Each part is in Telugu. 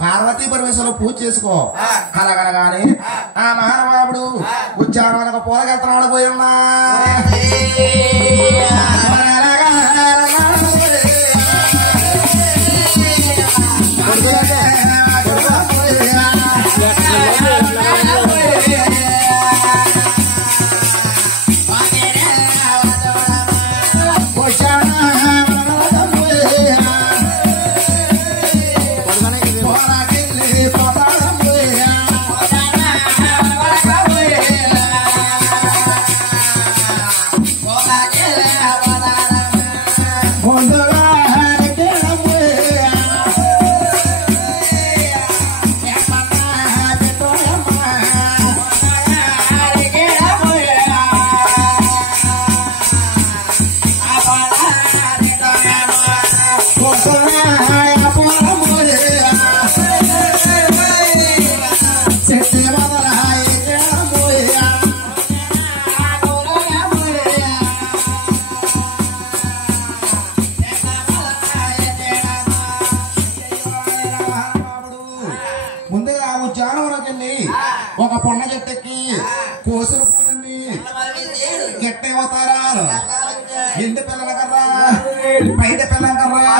పార్వతీ పరమేశ్వరులు పూజ చేసుకో అలాగనగానే ఆ మహానుభావుడు ఉచ్చారణకు పోలకెత్తనాడు పోయిన్నా ఒక పొన్న చెట్టెక్కి కోసిన పూలని గట్టేవతారాలు ఎండి పిల్లల కర్రా బయట పిల్లల కర్రా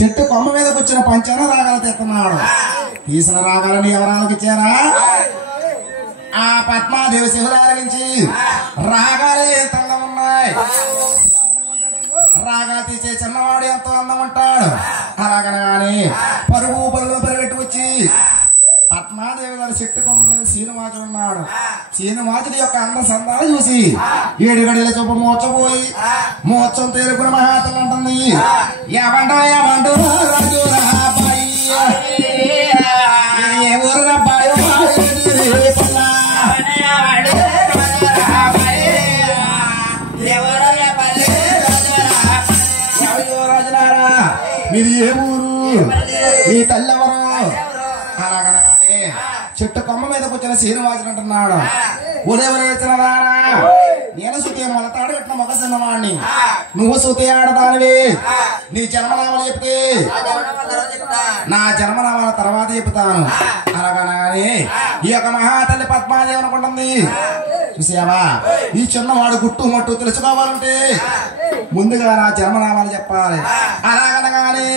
చెట్టు కొమ్మ మీదకి వచ్చిన పంచన రాగాలు తెస్తున్నాడు తీసిన రాగాలని ఎవరాలకు ఇచ్చారా ఆ పద్మాదేవి శివరారించి రాగాలే ఎంతగా ఉన్నాయి రాగాలు తీసే చిన్నవాడు ఎంతో అందం ఉంటాడు అలాగనగానే పరుగు పెరిగెట్టు వచ్చి పద్మాదేవి గారు చెట్టు కొమ్మ మీద శ్రీనివాసుడు ఉన్నాడు శ్రీనివాసుడి యొక్క అంద సందాలు చూసి 7 గడియల చొప్పు మోర్చపోయి మోర్చం తేరుకున్న మహాతలు అంటుంది ఏమంటో రాజు రాబాయి ఏ ఊరు రాబాయి మీది ఏ ఊరు ఈ తల్లెవరు అలాగనగానే చెట్టు కొమ్మ మీద కూర్చొని శ్రీనివాసుడు అంటున్నాడు ఉదయవరేచినదానా నేను సుతి మొలతాడు కట్టిన మొగ సిన్నవాణ్ణి నువ్వు సుతి ఆడదానివి నీ జన్మనామాలు చెప్తే నా జన్మనామాల తర్వాత చెప్తాను అలాగనగానే ఈ యొక్క మహాతల్లి పద్మాదేవి అనుకుంటుంది చూసావా ఈ చిన్నవాడు గుట్టు మట్టు తెలుసుకోవాలంటే ముందుగా నా జన్మనామాలు చెప్పాలి అలాగనగానే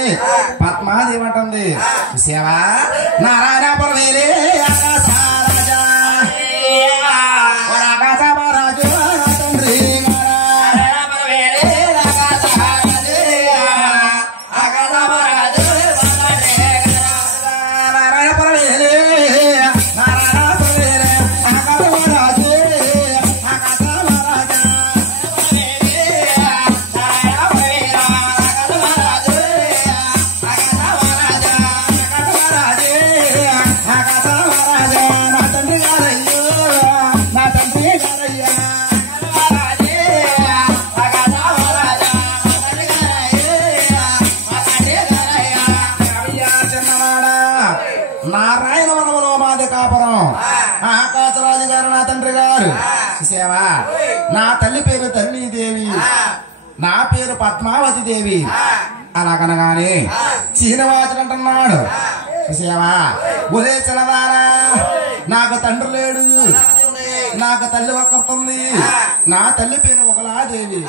పద్మాదేవి అంటుంది చూసావా నారాయణపురం వేలే ఆకాశరాజా ఆకాశరాజు తండ్రి నారాయణ వనములో మాది కాపురం ఆకాశరాజు గారు నా తండ్రి గారు చూసావా నా తల్లి పేరు తల్లిదేవి నా పేరు పద్మావతి దేవి అలాగనగానే శ్రీనివాసుడు అంటున్నాడు చూసావా ఒరే చిన్నదారా నాకు తండ్రి లేడు నాకు తల్లి ఒక్కరుతుంది నా తల్లి పేరు ఒకలాదేవి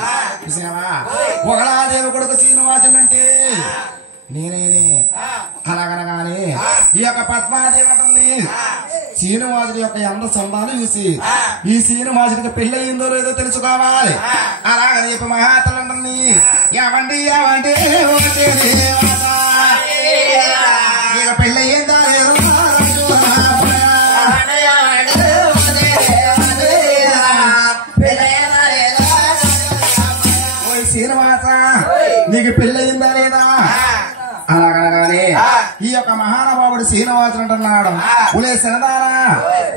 చూసావా ఒకలాదేవి కొడుకు శ్రీనివాసుడు అంటే నేనేనే అలాగనగానే ఈ యొక్క పద్మాదేవి అంటుంది శ్రీనివాసుడి యొక్క ఎంత సందాలు చూసి ఈ శ్రీనివాసుడికి పెళ్లి అయిందో లేదో తెలుసుకోవాలి అలాగని చెప్పి మహాతలు అంటుంది ఏమండి ఇక పెళ్లి అయ్యిందా లేదో శ్రీనివాస నీకు పెళ్లి అయిందా లేదా అలాగనగానే ఈ యొక్క మహానుభావుడు శ్రీనివాసుడు అంటున్నాడు ఉలే శనదారా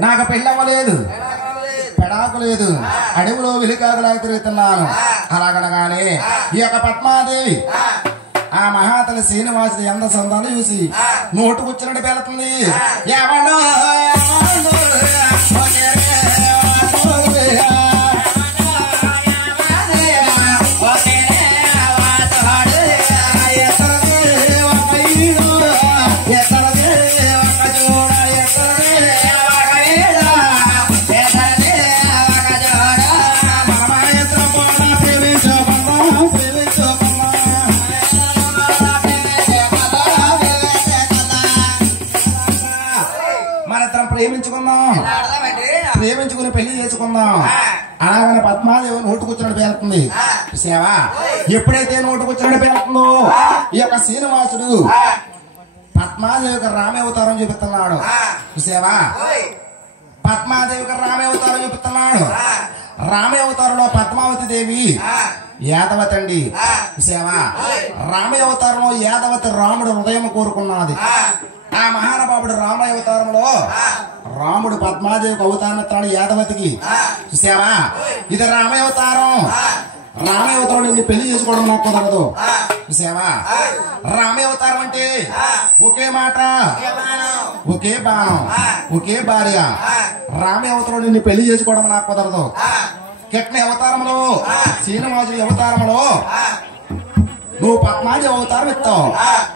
నాకు పెళ్ళవ్వలేదు పెడాకు లేదు అడవిలో వెలికాకులాగా తిరుగుతున్నాను అలాగనగానే ఈ యొక్క పద్మాదేవి ఆ మహాతల్లి శ్రీనివాసుడు ఎంత సందాలు చూసి నోటుకొచ్చినట్టు పెడుతుంది ఏమన్నా ఎక్కడ ప్రేమించుకుందాం, ప్రేమించుకుని పెళ్లి చేసుకుందాం అలాగని పద్మాదేవి నోటుకొచ్చినట్టు పేలుతుంది. చూసావా, ఎప్పుడైతే నోటుకొచ్చినట్టు పేలుతుందో ఈ యొక్క శ్రీనివాసుడు పద్మాదేవికి రామే అవతారం చూపిస్తున్నాడు. చూసావా, పద్మాదేవికి రామే అవతారం చూపిస్తున్నాడు. రామే అవతారంలో పద్మావతి దేవి యాదవతి అండి. చూసావా, రామే అవతారంలో యాదవతి రాముడు హృదయం కోరుకున్నది. ఆ మహానుభావుడు రామ అవతారంలో రాముడు పద్మాదేవికి అవతారం ఎత్తాడు యాదవతికి. చూసావా, ఇది రామ అవతారం. రామ అవతారం నిన్ను పెళ్లి చేసుకోవడం నాకు కుదరదు. చూసావా, రామ అవతారం అంటే ఒకే మాట, ఒకే బాణం, ఒకే భార్య. రామ అవతారం నిన్ను పెళ్లి చేసుకోవడం నాకు కుదరదు. కిట్న అవతారంలో శ్రీనివాసుడి అవతారంలో నువ్వు పద్మాదేవి అవతారం ఇస్తావు.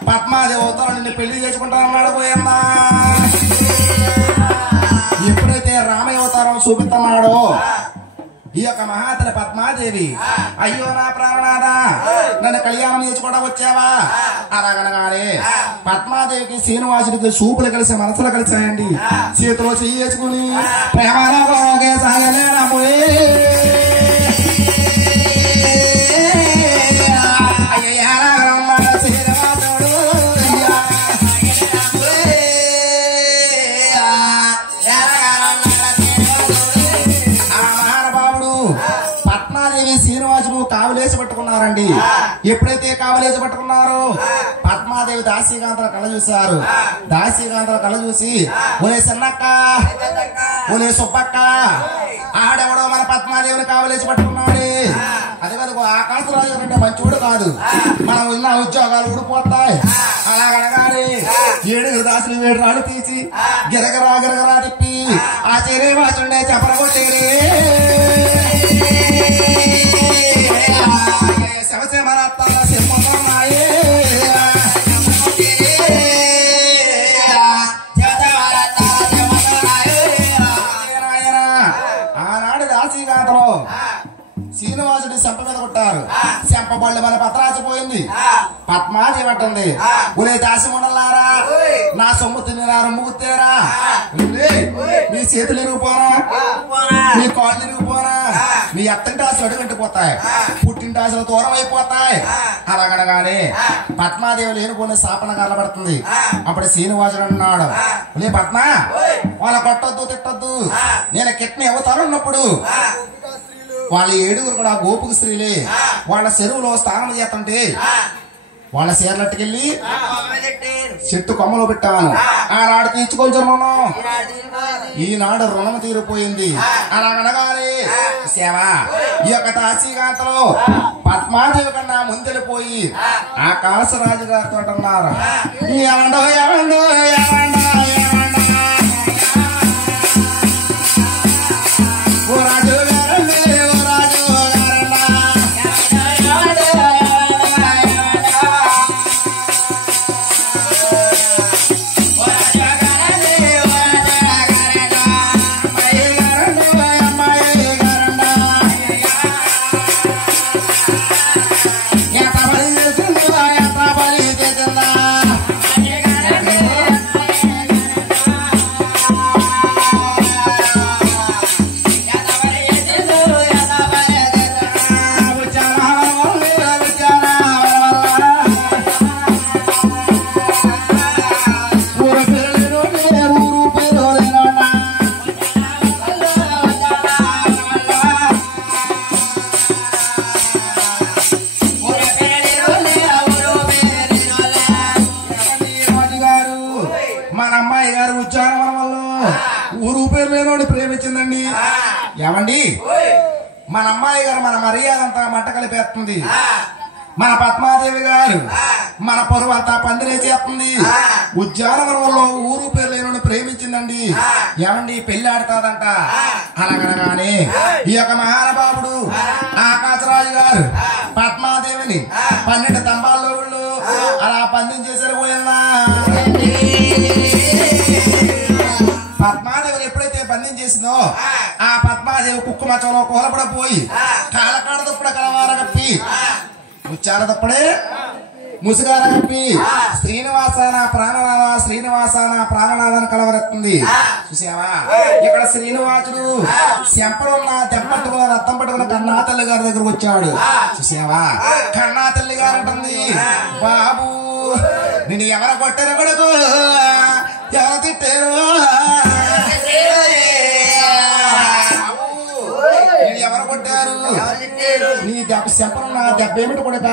పద్మాదేవి అవతారం నిన్ను పెళ్లి చేసుకుంటానన్నాడు పోయమ్మా. ఎప్పుడైతే రామ అవతారం చూపిస్తున్నాడో ఈ యొక్క మహాతల పద్మాదేవి, అయ్యో నా ప్రాణనాథ నన్ను కళ్యాణం చేసుకోవడం వచ్చావా అలాగనగానే పద్మాదేవికి శ్రీనివాసుడికి చూపులు కలిసి మనసులు కలిసాయండి. చేతిలో చెయ్యి వేసుకుని ప్రేమలోకే సాగలేనా పోయే కావలేసి పట్టుకున్నారండి. ఎప్పుడైతే కావలేసి పట్టుకున్నారో పద్మాదేవి దాసీకాంతల కళ చూశారు. దాసీకాంతల కళ చూసి ఒలే సన్నక్క, ఒలే సుబ్బక్క, ఆడెవడో మన పద్మాదేవిని కావలేసి పట్టుకున్నాడు. అదే కదా ఆకాశరాజు అంటే మంచోడు కాదు, మనం ఉన్న ఉద్యోగాలు ఊడిపోతాయి. అలాగనగానే 7 దాసులు 7 రాళ్ళు తీసి గిరగరా గిరగరా తిప్పి ఆ శ్రీనివాసుడే చెప్పరగొట్టేరే. ఆనాడు దాసీగాతలో శ్రీనివాసుడి చెంప మీద కొట్టారు. చెంప బళ్ళు మన పత్రాచిపోయింది. పద్మాదేవి అంటుంది, ఒరే దాసి ఉండలారా, నా సొమ్ము తిన్నారా ముగుతేరా, మీ చేతులు ఇరిగిపోరా, మీ కాళ్ళు ఇరిగిపోరా, మీ అత్తంటి ఆశలు అడుగంటిపోతాయి, పుట్టింటి ఆశలు దూరం అయిపోతాయి. అలాగనగానే పద్మాదేవి లేనుకొని శాపన కలబడుతుంది. అప్పుడు శ్రీనివాసుడు అన్నాడు, లే పద్మ వాళ్ళ కొట్టొద్దు తిట్టొద్దు, నేను కిట్ని అవతారం ఉన్నప్పుడు వాళ్ళ 7 కూడా గోపుక స్త్రీలే వాళ్ళ చెరువులో స్నానం చేస్తుంటే వాళ్ళ చీరలట్టుకెళ్ళి చెట్టు కొమ్మలో పెట్టాను. ఆనాడు తీర్చుకొంచున్నాను, ఈనాడు రుణం తీరిపోయింది. అలాగనగానే సేవా ఈ యొక్క దాసీకాంతలో పద్మాదేవి కన్నా ముందెళ్ళిపోయి ఆకాశరాజు గారితో అన్నారు, ఏమండో ఏమండో ఏమండో ఓ రాజు ప్రేమించిందండి. ఏమండి మన అమ్మాయి గారు మన మర్యాదంతా మంట కలిపేస్తుంది. మన పద్మాదేవి గారు మన పరువు అంతా పందిరేసేస్తుంది. ఉద్యానవనంలో ఊరు పేరు లేని ప్రేమించిందండి. ఏమండి పెళ్లి ఆడుతాదంట. అలాగనగానే ఈ యొక్క మహానుభావుడు ఆకాశరాజు గారు పద్మాదేవిని 12 తంబాల్లో అలా పందెం చేశారు పోయిందా. పద్మాదేవిని ఎప్పుడైతే బంధం చేసిందో ఆ పద్మాదేవి కుక్కు మచ్చలో కూలపడపోయి కాలకాడ తప్పుడు కలవార కప్పి ముచ్చాల తప్పుడే ముసుగార కప్పి శ్రీనివాస నా ప్రాణనాథ శ్రీనివాస నా ప్రాణనాథని కలవరెత్తుంది. చూసావా ఇక్కడ శ్రీనివాసుడు శంపరున్న దెబ్బట్టుకున్న రక్తం పట్టుకున్న కన్నా తల్లి గారి దగ్గరకు వచ్చాడు. చూసావా కన్నా తల్లి గారు అంటుంది, బాబు నేను ఎవరు కొట్టారు కొడుకు, ఎవరు తిట్టారు, ఎవరు కొట్టారు, నీ దెబ్బ శంపరున్న దెబ్బ ఏమిటి కొడుక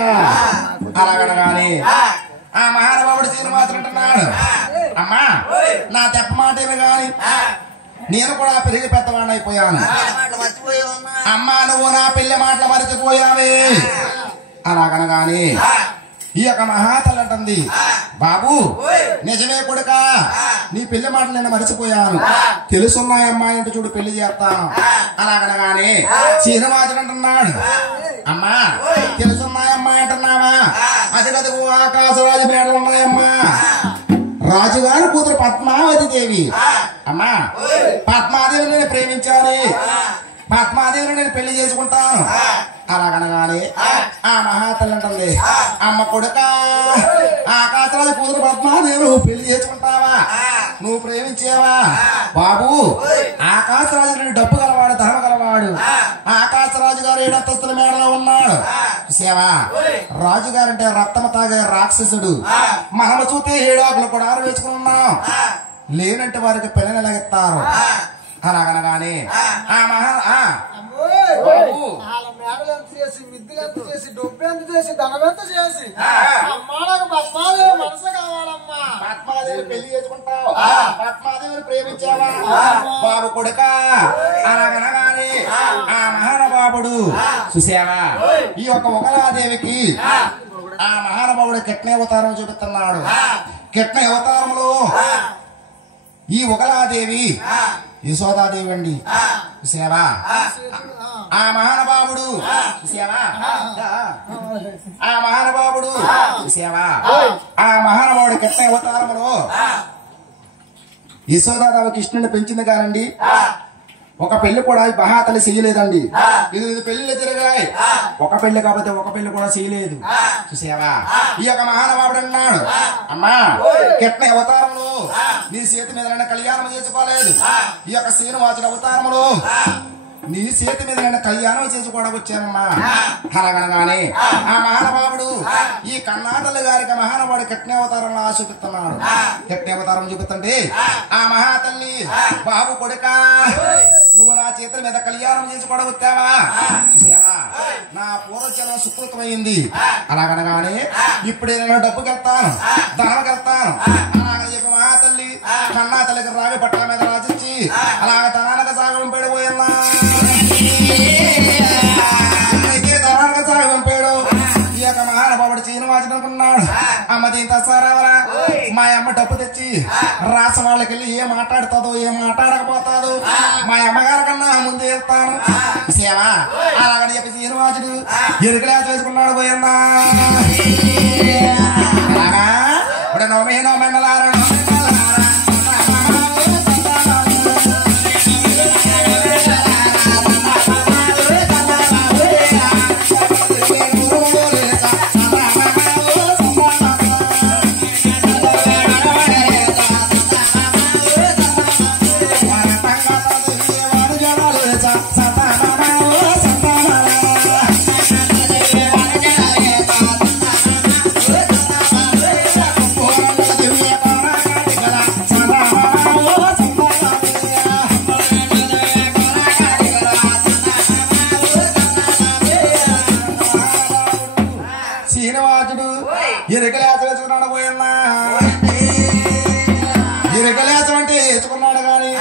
అలాగనగాని ఆ మహానుభావుడు శ్రీనివాసుడు అంటున్నాడు, అమ్మా నా దెబ్బ మాట ఏమి గాని నేను కూడా పెరిగి పెద్దవాడిని అయిపోయాను. అమ్మా నువ్వు నా పిల్ల మాటలు మరిచిపోయావే అలాగనగాని ఈ యొక్క మహాతల్లి అంటుంది, బాబు నిజమే కొడుక నీ పెళ్లి మాటలు నేను మరిచిపోయాను, తెలుసున్నాయమ్మా ఇంటి చూడు పెళ్లి చేస్తాను అలాగనగానే శ్రీనివాసుడు అంటున్నాడు, అమ్మా తెలుసున్నాయమ్మా అంటున్నావా, అది కదుగు ఆకాశరాజు మేడలు ఉన్నాయమ్మా, రాజుగారి కూతురు పద్మావతి దేవి, అమ్మా పద్మాదేవిని నేను ప్రేమించాలి, పద్మాదేవిని నేను పెళ్లి చేసుకుంటాను అలాగనగానే ఆ మహాతల్లి అంటుంది, అమ్మ కొడుక ఆకాశరాజు కూతురు పద్మాదేవి నువ్వు పెళ్లి చేసుకుంటావా, నువ్వు ప్రేమించేవా, బాబు ఆకాశరాజు గారి డబ్బు గలవాడు ధర్మ గలవాడు, ఆకాశరాజు గారు 7 అంతస్తుల మేడలో ఉన్నాడు. సేవా రాజుగారంటే రక్తమ తాగే రాక్షసుడు, మనము చూస్తే 7 ఆకులు కూడా వేసుకుని ఉన్నాం, లేనంటే వారికి పిల్లలు ఎలాగెత్తారు అలాగనగానే ఆ మహా మిద్దులు ఎంత చేసి డబ్బు ఎంత చేసి ధనం ఎంత చేసి మనసు కావాలమ్మా, పద్మాదేవి పెళ్లి చేసుకుంటావు, పద్మాదేవిని ప్రేమించావా బాబు కొడుక అలాగనగానే ఆ మహానుభావుడు చూసావా ఈ యొక్క ఒకలాదేవికి ఆ మహానుభావుడు కిట్నే అవతారం చూపిస్తున్నాడు. కిట్నే అవతారంలో ఈ ఒకలాదేవి యశోదాదేవి అండి. చూసావా ఆ మహానుభావుడు చూసావా ఆ మహానుభావుడు చూసావా ఆ మహానుభావుడు కిట్నే అవతారంలో యశోదాదేవి కృష్ణుని పెంచింది కానండి, ఒక పెళ్లి కూడా మహాతల్లి చేయలేదండి. ఇది పెళ్లి తిరగాయి, ఒక పెళ్లి కాకపోతే ఒక పెళ్లి కూడా చేయలేదు. చూసావా ఈ యొక్క మహానుభావుడు అన్నాడు, అమ్మా కిట్నే అవతారంలో నీ చేతి మీద కళ్యాణం చేసుకోలేదు, ఈ యొక్క శ్రీనివాసుడు అవతారంలో నీ చేతి మీద నేను కళ్యాణం చేసుకోవడానికి వచ్చానమ్మా అలాగనగానే ఆ మహానుభావుడు ఈ కన్నాటల్లి గారికి మహానుభావుడు కిట్నే అవతారంలో చూపిస్తున్నాడు. కిట్నే అవతారం చూపిస్తుంటే ఆ మహాతల్లి, బాబు కొడుక నువ్వు నా చేతుల మీద కళ్యాణం చేసుకోవడానికి వచ్చావా, చూసావా నా పూర్వజన్మ సుకృతమైంది అలాగనగానే ఇప్పుడే నేను డబ్బుకెళ్తాను ధనంకెళ్తాను అలాగని చెప్పి మహాతల్లి కన్నా తల్లికి రావి పట్ల మీద రాజిచ్చి అలాగ ధనానికి సాగం పెడిపోయిందా పంపాడు. ఈ యొక్క మహానుభావుడు శ్రీనివాసుడు అనుకున్నాడు, అమ్మ దీంతో సారావరా మా అమ్మ డబ్బు తెచ్చి రాస వాళ్ళకి వెళ్ళి ఏం మాట్లాడుతుందో ఏం మాట్లాడకపోతాదో మా అమ్మగారి కన్నా ముందు వెళ్తాను సేవా అలాగని చెప్పి శ్రీనివాసుడు ఎరుకలేసి వేసుకున్నాడు. పోయిందా అలాగా ఇప్పుడు నోమెన్నలారా శ్రీనివాసుడు ఎరుకలేస వేసుకున్నాడు. పోయిందా ఎరుకలేసం అంటే వేసుకున్నాడు గాని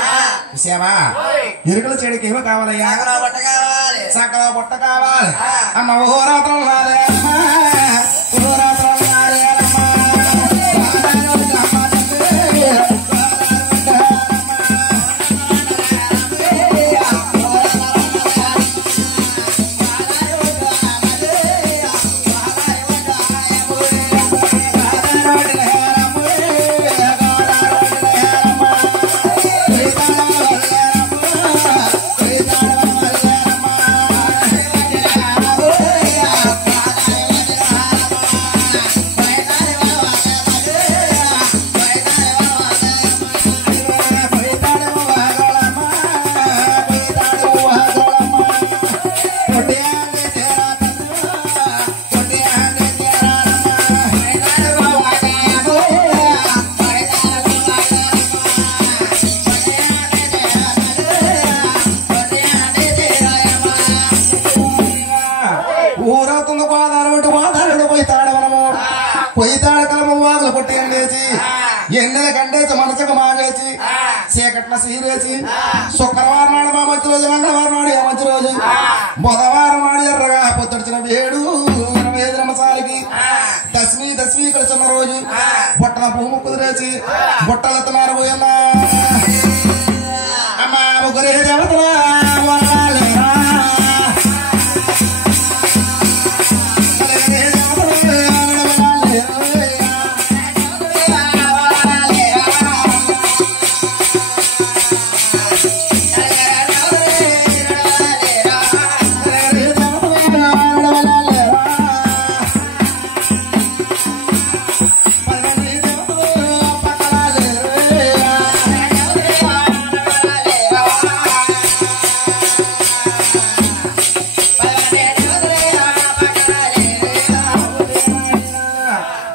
సేవా ఎరుకల చెడికి ఏమో కావాలయ్యా, సకల బుట్ట కావాలి అమ్మ ఊరాత్రం రాదే ఊరాత్రం రాదే మంగేసి మనసుకు మాగేసి చీకట్ల సీరేసి శుక్రవారం నాడు మా మంచి రోజు మంగళవారం నాడు ఏ మంచి రోజు బుధవారం నాడు ఎర్రగా పొద్దుడిచిన 7-25 నిమిషాలకి దశమి కలిసిన రోజు బుట్టల భూమి కుదిరేసి బుట్టలెత్తున్నారు పోయన్నా అమ్మా ముగ్గురే దేవతలా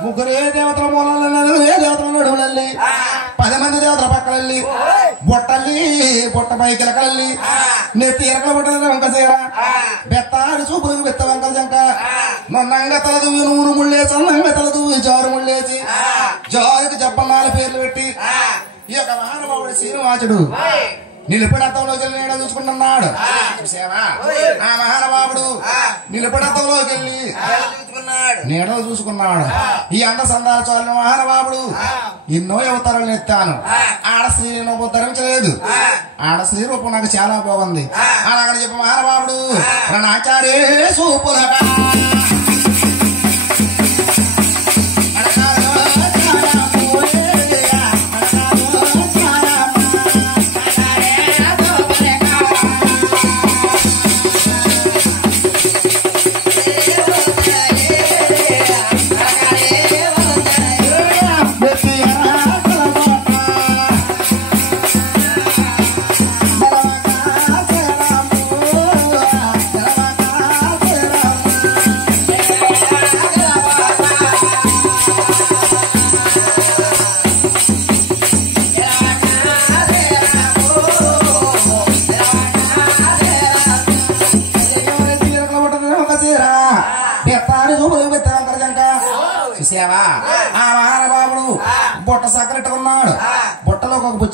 ముగ్గురే దేవతల మూలలు ఏ దేవతల నడువులల్లి 10 మంది దేవతల పక్కలల్లి బొట్టల్లి బొట్ట పైకిలకల్లి నెత్తి ఎరకల బొట్టల వంక చీర బెత్తారు చూపులకు బెత్త వంకల జంక నన్నంగా తలదువి నూరు ముళ్ళేసి అన్నంగా తలదువి జారు ముళ్ళేసి జారుకి జప్పన్నాల పేర్లు పెట్టి ఈ యొక్క మహానుభావుడు శ్రీనివాసుడు నిలబడతంలోకి వెళ్ళి నీడ చూసుకుంటున్నాడు చూసావా ఆ మహానుభావుడు నిలబడతంలోకి వెళ్ళి నీడలు చూసుకున్నాడు ఈ అంద సందాల చోళ్ళ మహానుభావుడు ఎన్నో అవతారాలు ఎత్తాను ఆడ స్త్రీ రూపం ధరించలేదు ఆడ స్త్రీ రూపం నాకు చాలా బాగుంది అలాగని చెప్పి మహానుభావుడు నాచారే సూపులగా చూసావా ఆ మహానుభావుడు బుట్ట సక్కరెట్టుకున్నాడు బుట్టలో ఒక బుచ్చి